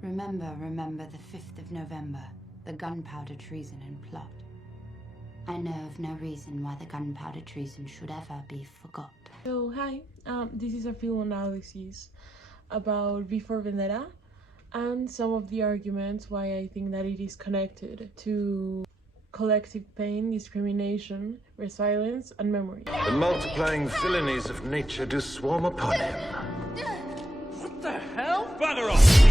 Remember the 5th of November, the gunpowder treason and plot. I know of no reason why the gunpowder treason should ever be forgot. So, hi, this is a film analysis about V for Vendetta and some of the arguments why I think that it is connected to collective pain, discrimination, resilience, and memory. The multiplying villainies of nature do swarm upon him. What the hell? Bugger off!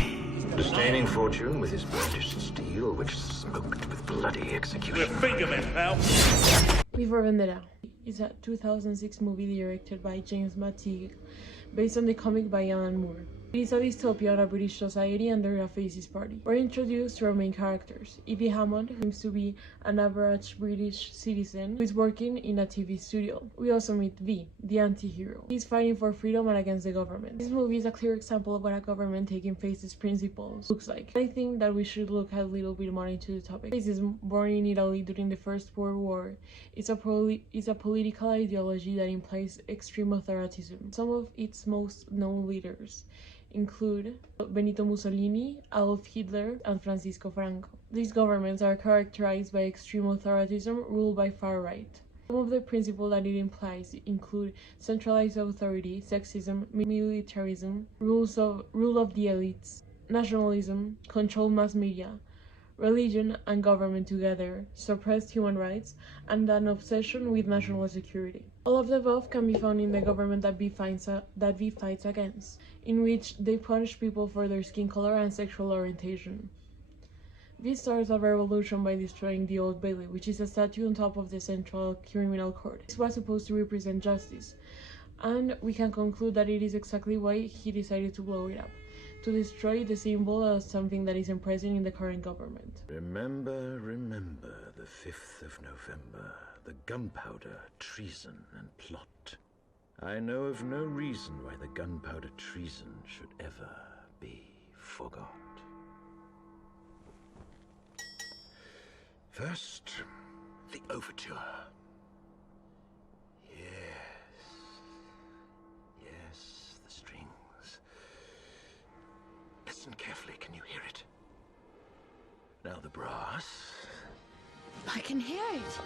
Disdaining fortune with his burnished steel, which smoked with bloody execution. We're fingermen, pal. V for Vendetta is a 2006 movie directed by James McTeague, based on the comic by Alan Moore. It is a dystopia on a British society under a fascist party. We're introduced to our main characters. Evie Hammond, who seems to be an average British citizen who is working in a TV studio. We also meet V, the anti-hero. He's fighting for freedom and against the government. This movie is a clear example of what a government taking fascist principles looks like. I think that we should look a little bit more into the topic. Fascism, born in Italy during the First World War, is a political ideology that implies extreme authoritarianism. Some of its most known leaders include Benito Mussolini, Adolf Hitler, and Francisco Franco. These governments are characterized by extreme authoritarianism ruled by far right. Some of the principles that it implies include centralized authority, sexism, militarism, rule of the elites, nationalism, controlled mass media, religion and government together, suppressed human rights, and an obsession with national security. All of the above can be found in the government that V fights against, in which they punish people for their skin color and sexual orientation. V starts a revolution by destroying the Old Bailey, which is a statue on top of the Central Criminal Court. This was supposed to represent justice, and we can conclude that it is exactly why he decided to blow it up, to destroy the symbol as something that is present in the current government. Remember the 5th of November, the gunpowder treason and plot. I know of no reason why the gunpowder treason should ever be forgot. First, the overture. Yes, the strings. Listen carefully, can you hear it? Now the brass. I can hear it.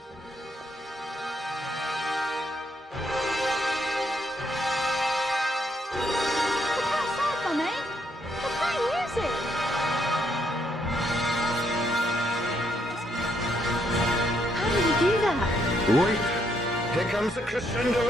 What's that, Bunny? We're playing music. How did you do that? Wait, here comes the crescendo.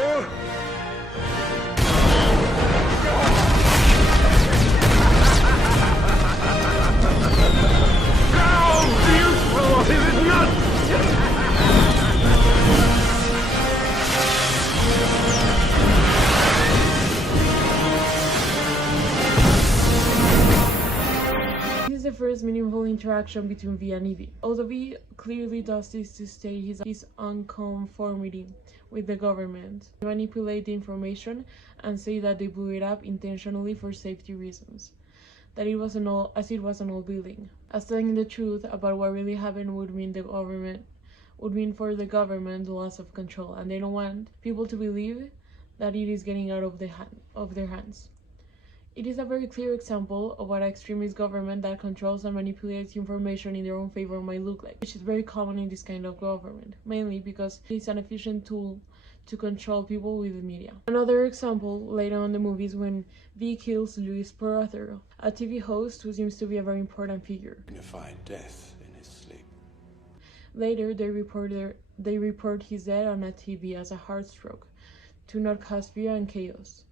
This is the first meaningful interaction between V and Evie. Although V clearly does this to state his unconformity with the government, they manipulate the information and say that they blew it up intentionally for safety reasons, that it was an old building. As telling the truth about what really happened would mean for the government loss of control, and they don't want people to believe that it is getting out of their hands. It is a very clear example of what an extremist government that controls and manipulates information in their own favor might look like, which is very common in this kind of government, mainly because it is an efficient tool to control people with the media. Another example later on in the movie is when V kills Louis Prothero, a TV host who seems to be a very important figure. Dignified death in his sleep. Later, they report his death on a TV as a heart stroke, to not cause fear and chaos.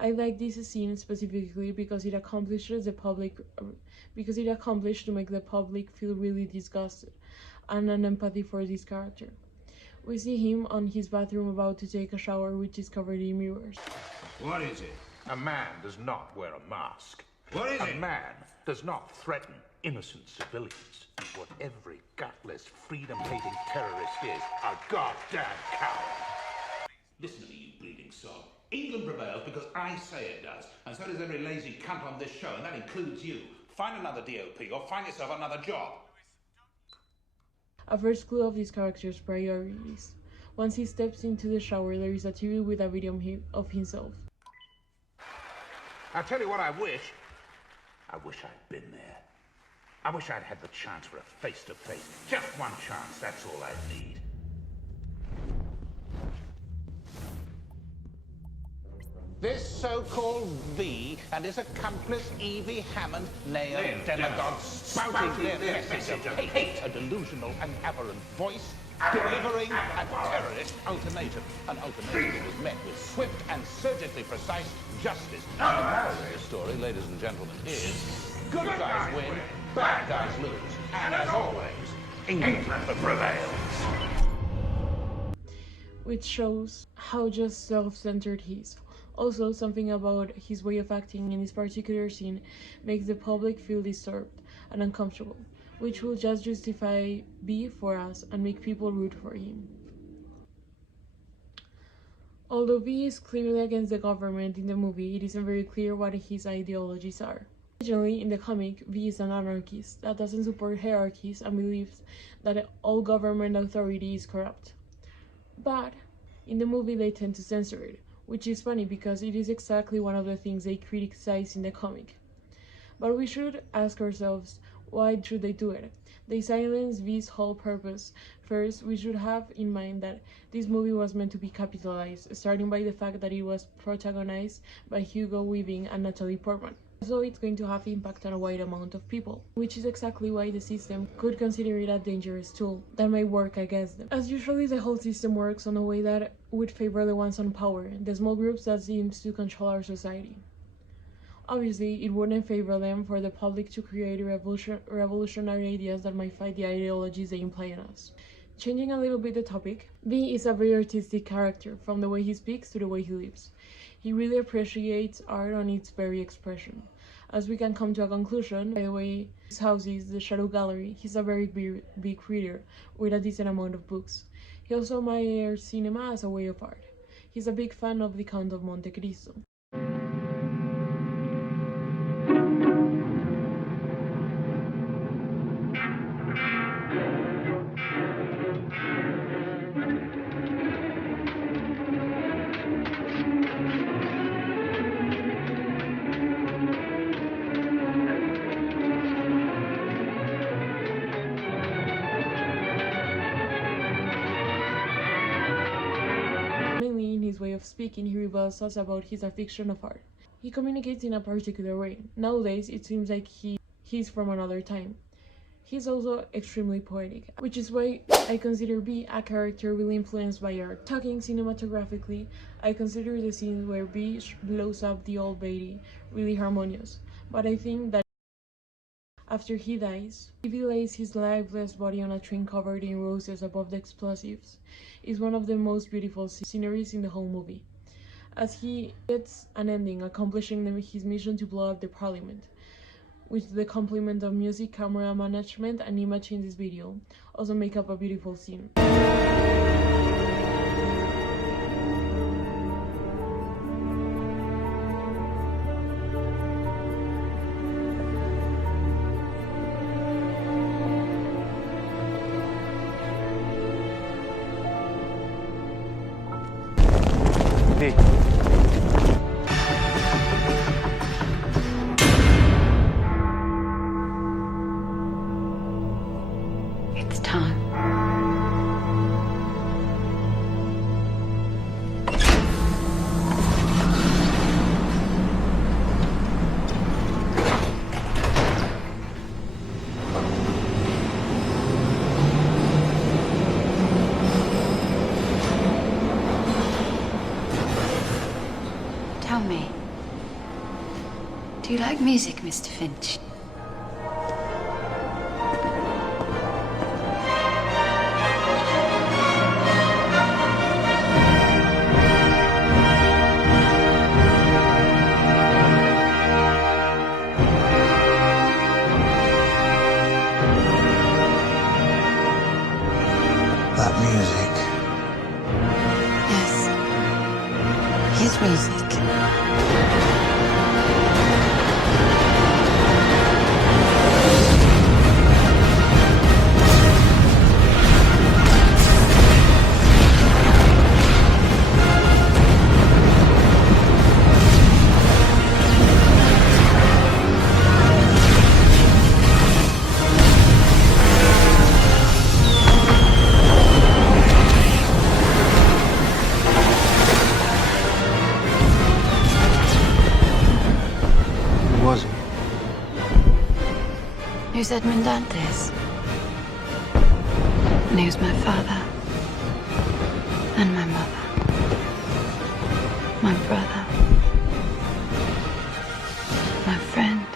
I like this scene specifically because it accomplished to make the public feel really disgusted and an empathy for this character. We see him on his bathroom about to take a shower, which is covered in mirrors. What is it? A man does not wear a mask. What is a it? man does not threaten innocent civilians. What every gutless, freedom-hating terrorist is, a goddamn coward. Listen to me, you bleeding sod. England prevails because I say it does, and so does every lazy cunt on this show, and that includes you. Find another DOP or find yourself another job. A first clue of this character's priorities. Once he steps into the shower, there is a TV with a video of himself. I'll tell you what I wish. I wish I'd been there. I wish I'd had the chance for a face-to-face. Just one chance, that's all I need. This so-called V and his accomplice Evie Hammond, nailed demagogue, spouting their message of hate, a delusional and aberrant voice, delivering a terrorist ultimatum. An ultimatum that was met with swift and surgically precise justice. And the moral of the story, ladies and gentlemen, is good guys win, bad guys lose. And as always, England prevails. Which shows how just self-centered he is. Also, something about his way of acting in this particular scene makes the public feel disturbed and uncomfortable, which will just justify B for us and make people root for him. Although B is clearly against the government in the movie, it isn't very clear what his ideologies are. Originally, in the comic, V is an anarchist that doesn't support hierarchies and believes that all government authority is corrupt. But in the movie, they tend to censor it, which is funny because it is exactly one of the things they criticize in the comic. But we should ask ourselves, why should they do it? They silence V's whole purpose. First, we should have in mind that this movie was meant to be capitalized, starting by the fact that it was protagonized by Hugo Weaving and Natalie Portman. So it's going to have impact on a wide amount of people, which is exactly why the system could consider it a dangerous tool that may work against them. As usually, the whole system works in a way that would favor the ones on power, the small groups that seems to control our society. Obviously, it wouldn't favor them for the public to create revolutionary ideas that might fight the ideologies they imply on us. Changing a little bit the topic, V is a very artistic character, from the way he speaks to the way he lives. He really appreciates art on its very expression. As we can come to a conclusion, by the way his house is, the Shadow Gallery, he's a very big reader with a decent amount of books. He also admires cinema as a way of art. He's a big fan of the Count of Monte Cristo. Way of speaking, he reveals us about his affection of art. He communicates in a particular way. Nowadays, it seems like he's from another time. He's also extremely poetic, which is why I consider B a character really influenced by art. Talking cinematographically, I consider the scene where B blows up the old lady really harmonious, but I think that after he dies, he lays his lifeless body on a train covered in roses above the explosives. Is one of the most beautiful sceneries in the whole movie, as he gets an ending accomplishing his mission to blow up the parliament. With the complement of music, camera management, and image in this video, also make up a beautiful scene. It's time. Tell me, do you like music, Mr. Finch? That music. Yes. His music. Who's Edmund Dantes? And who's my father? And my mother? My brother? My friend?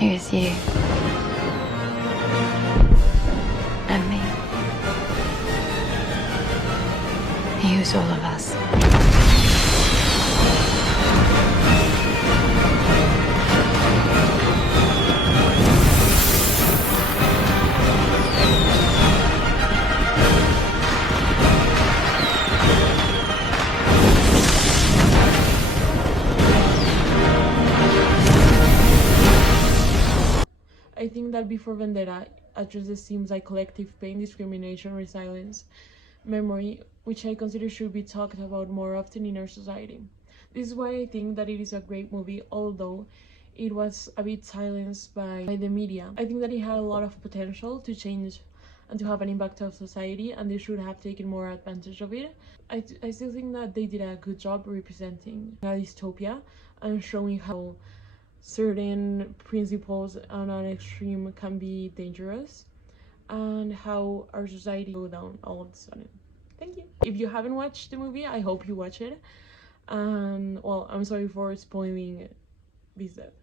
Who is you? And me? Who's all of us? I think that Before Vendetta addresses themes like collective pain, discrimination, resilience, memory, which I consider should be talked about more often in our society. This is why I think that it is a great movie, although it was a bit silenced by the media. I think that it had a lot of potential to change and to have an impact on society, and they should have taken more advantage of it. I still think that they did a good job representing a dystopia and showing how certain principles on an extreme can be dangerous and how our society go down all of a sudden. Thank you. If you haven't watched the movie, I hope you watch it. And well, I'm sorry for spoiling this death.